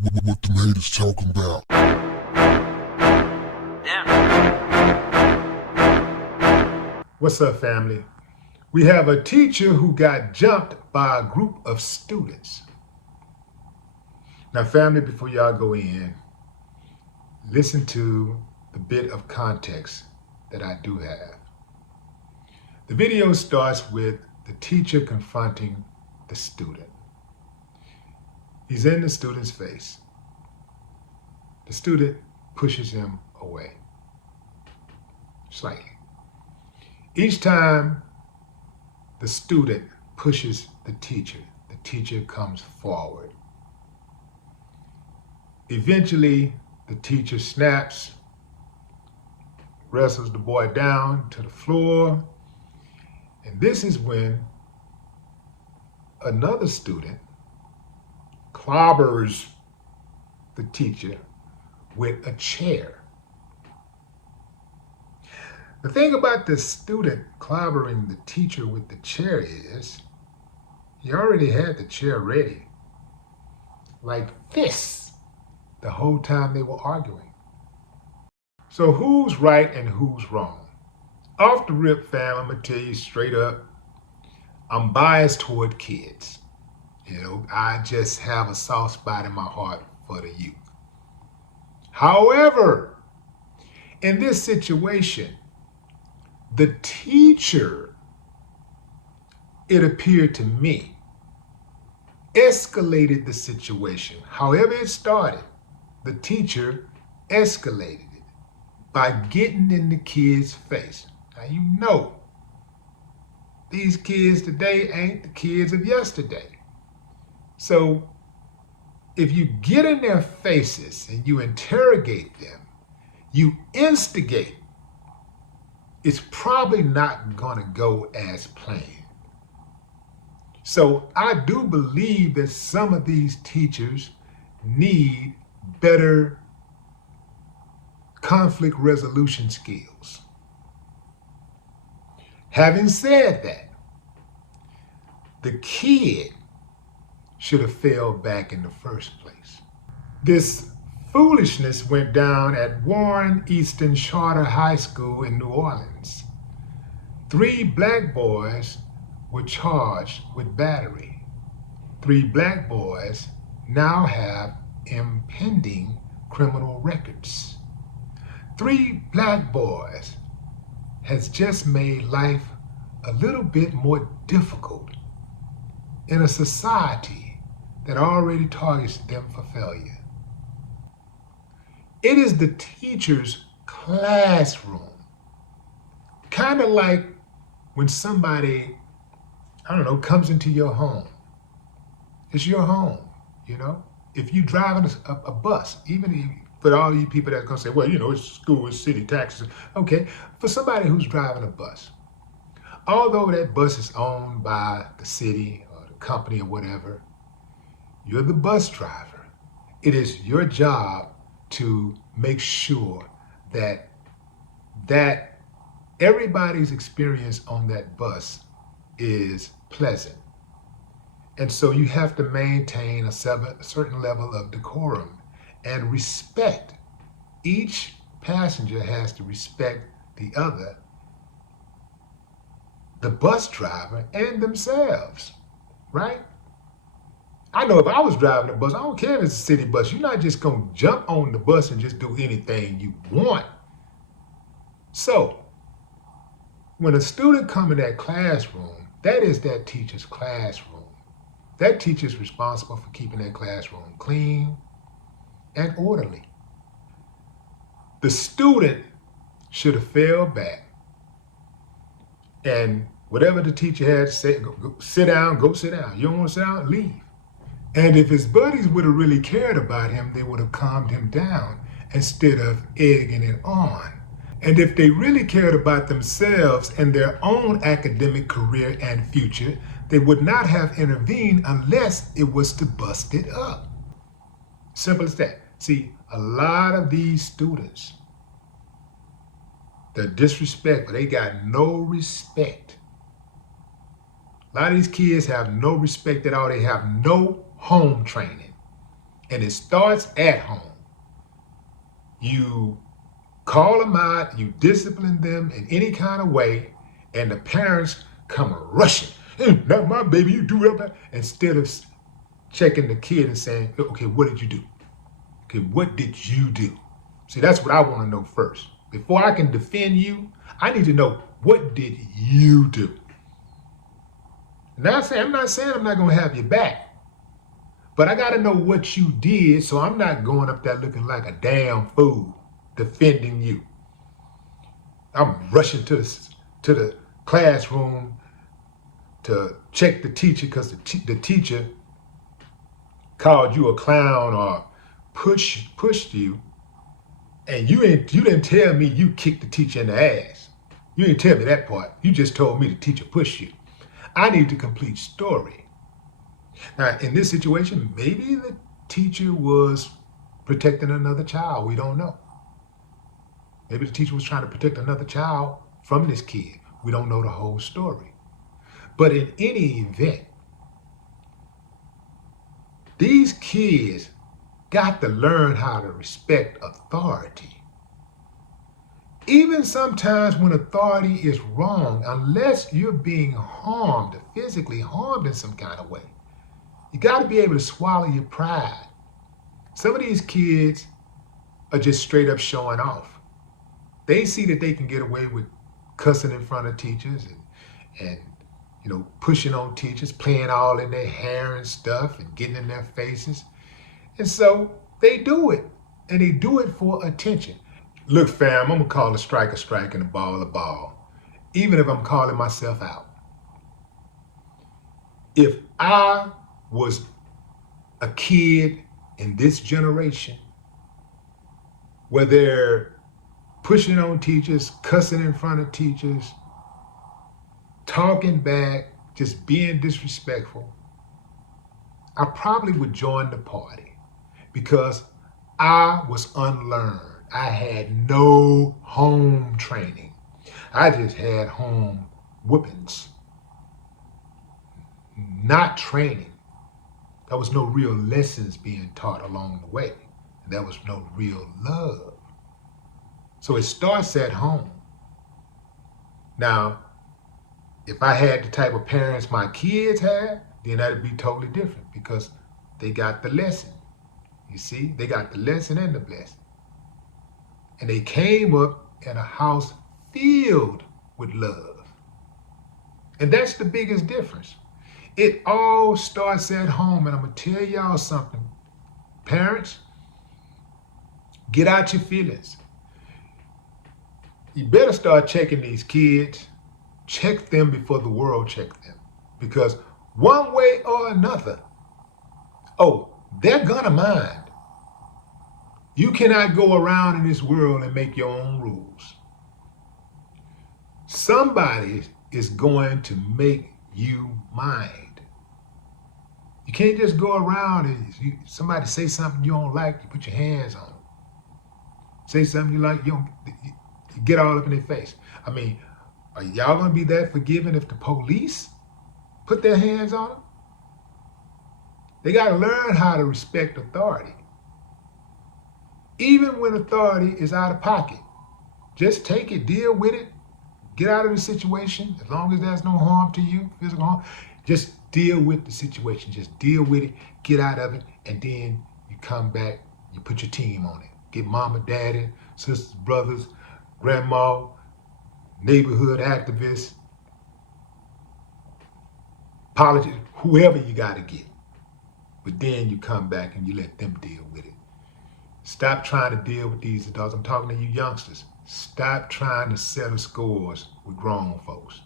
What the haters talking about? What's up, family? We have a teacher who got jumped by a group of students. Now, family, before y'all go in, listen to the bit of context that I do have. The video starts with the teacher confronting the student. He's in the student's face. The student pushes him away slightly. Each time the student pushes the teacher comes forward. Eventually, the teacher snaps, wrestles the boy down to the floor, and this is when another student clobbers the teacher with a chair. The thing about the student clobbering the teacher with the chair is he already had the chair ready, like this, the whole time they were arguing. So who's right and who's wrong? Off the rip, fam, I'm gonna tell you straight up, I'm biased toward kids. I just have a soft spot in my heart for the youth. However, in this situation, the teacher, it appeared to me, escalated the situation. However it started, the teacher escalated it by getting in the kid's face. Now you know, these kids today ain't the kids of yesterday. So if you get in their faces and you interrogate them, you instigate, it's probably not gonna go as planned. So I do believe that some of these teachers need better conflict resolution skills. Having said that, the kid should have fell back in the first place. This foolishness went down at Warren Easton Charter High School in New Orleans. 3 black boys were charged with battery. 3 black boys now have impending criminal records. 3 black boys has just made life a little bit more difficult in a society that already targets them for failure. It is the teacher's classroom. Kind of like when somebody, comes into your home. It's your home, If you're driving a bus, for all you people that's gonna say, well, it's school, it's city taxes. Okay, for somebody who's driving a bus, although that bus is owned by the city or the company or whatever, you're the bus driver. It is your job to make sure that everybody's experience on that bus is pleasant. And so you have to maintain a certain level of decorum and respect. Each passenger has to respect the other, the bus driver, and themselves, right? I know if I was driving a bus, I don't care if it's a city bus, you're not just gonna jump on the bus and just do anything you want. So, when a student comes in that classroom, that is that teacher's classroom. That teacher's responsible for keeping that classroom clean and orderly. The student should have fell back and whatever the teacher had to say, go sit down, go sit down. You don't want to sit down, leave. And if his buddies would have really cared about him, they would have calmed him down instead of egging it on. And if they really cared about themselves and their own academic career and future, they would not have intervened unless it was to bust it up. Simple as that. See, a lot of these students, they're disrespectful. They got no respect. A lot of these kids have no respect at all. They have no home training. And it starts at home. You call them out, you discipline them in any kind of way, and the parents come rushing. Hey, not my baby, you do that. Instead of checking the kid and saying, okay, what did you do? Okay, what did you do? See, that's what I want to know first. Before I can defend you, I need to know, what did you do? Now, I'm not saying I'm not going to have your back, but I got to know what you did, so I'm not going up there looking like a damn fool defending you. I'm rushing to the classroom to check the teacher because the teacher called you a clown or pushed you, and you didn't tell me you kicked the teacher in the ass. You didn't tell me that part. You just told me the teacher pushed you. I need the complete story. Now, in this situation, maybe the teacher was protecting another child. We don't know. Maybe the teacher was trying to protect another child from this kid. We don't know the whole story. But in any event, these kids got to learn how to respect authority. Even sometimes when authority is wrong, unless you're being harmed, physically harmed in some kind of way, you got to be able to swallow your pride. Some of these kids are just straight up showing off. They see that they can get away with cussing in front of teachers and pushing on teachers, playing all in their hair and stuff and getting in their faces. And so they do it, and they do it for attention. Look, fam, I'm going to call a strike and a ball, even if I'm calling myself out. If I was a kid in this generation where they're pushing on teachers, cussing in front of teachers, talking back, just being disrespectful, I probably would join the party because I was unlearned. I had no home training. I just had home whippings, not training. There was no real lessons being taught along the way. There was no real love. So it starts at home. Now, if I had the type of parents my kids had, then that'd be totally different because they got the lesson. You see, they got the lesson and the blessing. And they came up in a house filled with love. And that's the biggest difference. It all starts at home. And I'm going to tell y'all something. Parents, get out your feelings. You better start checking these kids. Check them before the world checks them. Because one way or another, they're gonna mind. You cannot go around in this world and make your own rules. Somebody is going to make you mind. You can't just go around and somebody say something you don't like, you put your hands on them. Say something you like, you get all up in their face. I mean, are y'all gonna be that forgiving if the police put their hands on them? They gotta learn how to respect authority. Even when authority is out of pocket, just take it, deal with it, get out of the situation. As long as there's no harm to you, physical harm, just deal with the situation. Just deal with it, get out of it, and then you come back, you put your team on it. Get mama, daddy, sisters, brothers, grandma, neighborhood activists, politics, whoever you gotta get. But then you come back and you let them deal with it. Stop trying to deal with these adults. I'm talking to you youngsters. Stop trying to settle scores with grown folks.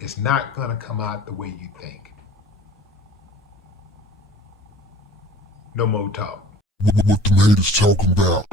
It's not gonna come out the way you think. No more talk. What the haters talking about?